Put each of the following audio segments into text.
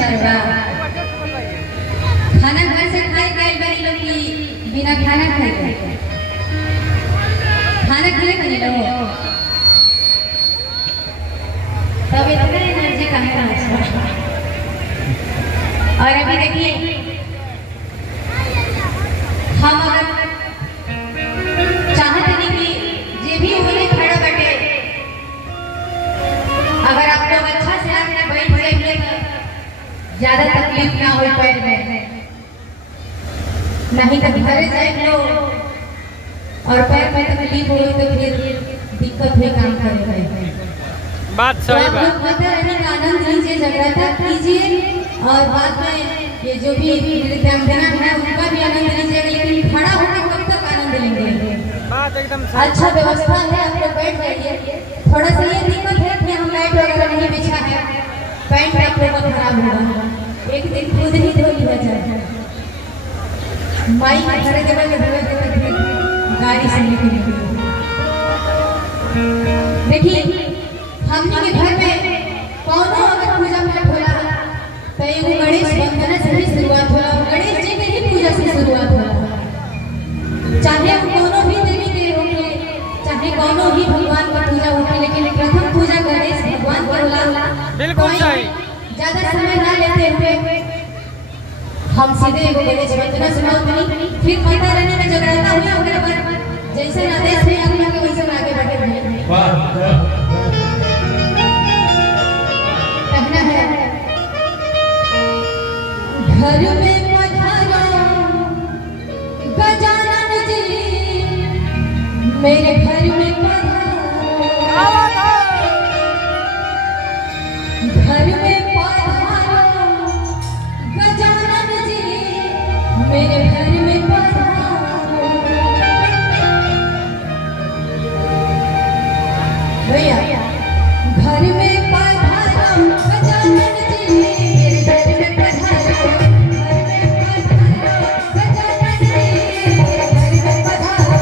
समाचार बा? खाना घर से खाए गए बनी लोग की बिना खाना खाए गए? खाना खाए बनी लोग तब इतना एनर्जी कहाँ है? और अभी देखिए हम अगर चाहते नहीं कि जे भी होने खड़ा बैठे, अगर आप लोग अच्छा से आपने बैठ गए तो ज्यादा तकलीफ ना हो पैर में, नहीं तो घरे जाए लोग और पैर में तकलीफ हो तो फिर दिक्कत हुई काम करे। बात सही बात। तो माता रानी का आनंद लीजिए, जगराता कीजिए और बाद में ये जो भी नृत्यांगना है उनका भी आनंद लीजिए, लेकिन खड़ा होकर कब तक आनंद लेंगे? बात एकदम अच्छा व्यवस्था है, आप लोग बैठ जाइए। थोड़ा सा ये दिक्कत है कि हम लाइट वगैरह नहीं बिछा है, पैंट आप लोग का खराब होगा, एक दिन खुद ही धो लिया जाए। माइक खड़े जगह में धोए फिर गाड़ी से निकली। देखिए हमने के घर में कौनो अगर पूजा पाठ होला तो ये गणेश वंदना से ही शुरुआत होला, गणेश जी के ही पूजा से शुरुआत होला। चाहे कौनो भी देवी देव होके, चाहे कौनो ही भगवान का पूजा होके, लेकिन प्रथम पूजा गणेश भगवान की होला। बिल्कुल सही। ज्यादा समय ना लेते हुए हम सीधे एगो गणेश वंदना सुनाओ, फिर माता रानी का जगराता हुआ, ओकरे बाद जैसे आदेश है आप लोग के वैसे आगे बढ़े हैं। वाह कहना है घर में पधारो गजानन जी, मेरे घर में पधारो, घर में पधारो गजानन जी, मेरे घर में पधारो। भैया घर में पधारो गजानन जी, मेरे घर में पधारो, घर में पधारो गजानन जी, मेरे घर में पधारो।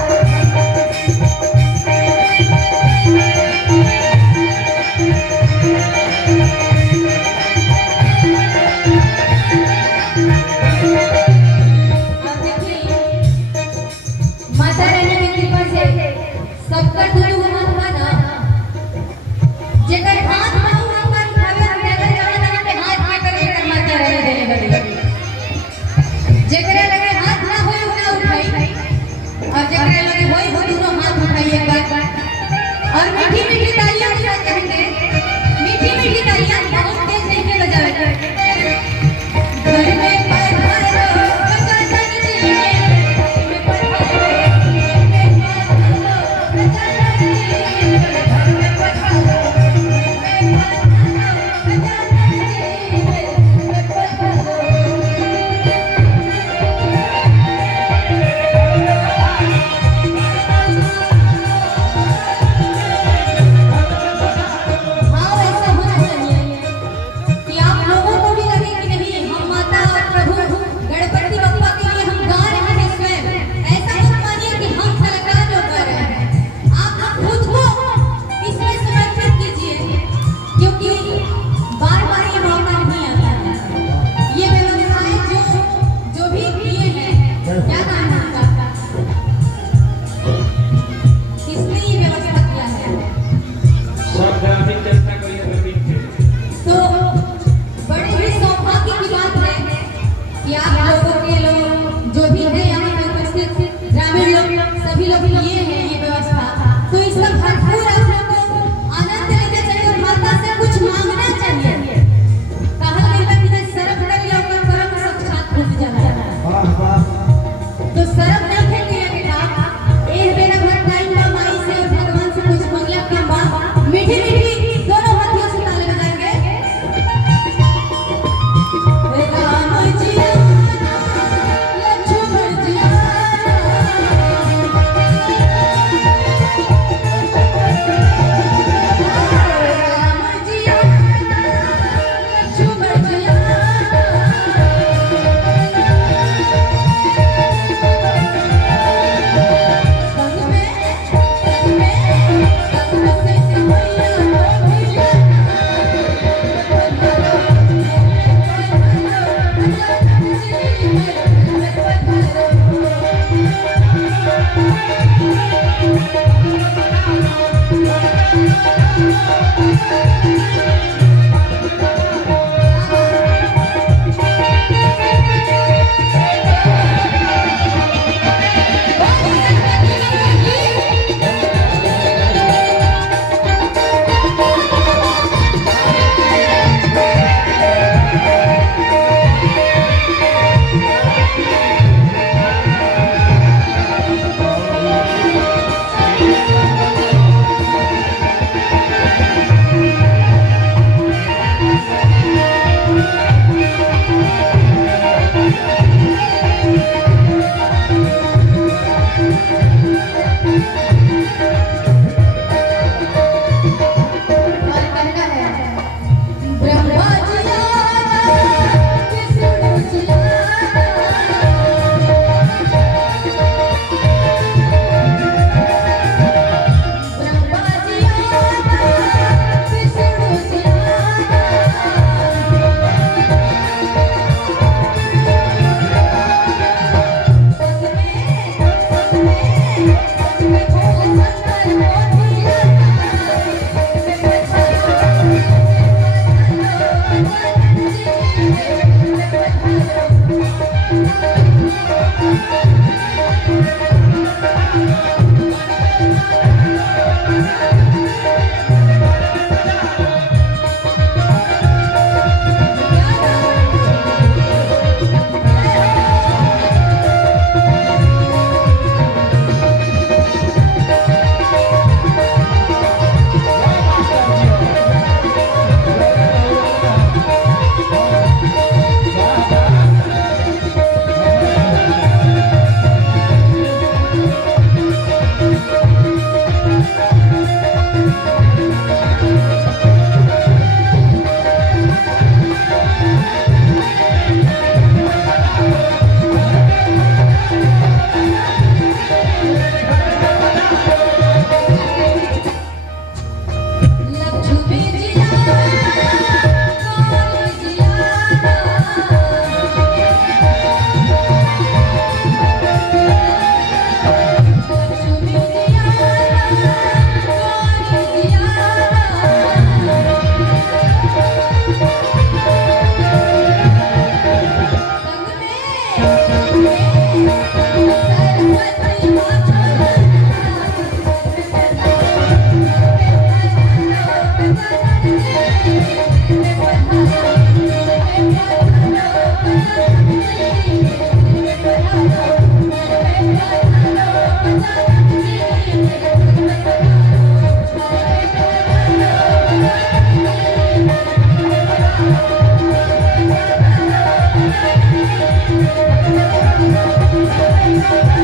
लो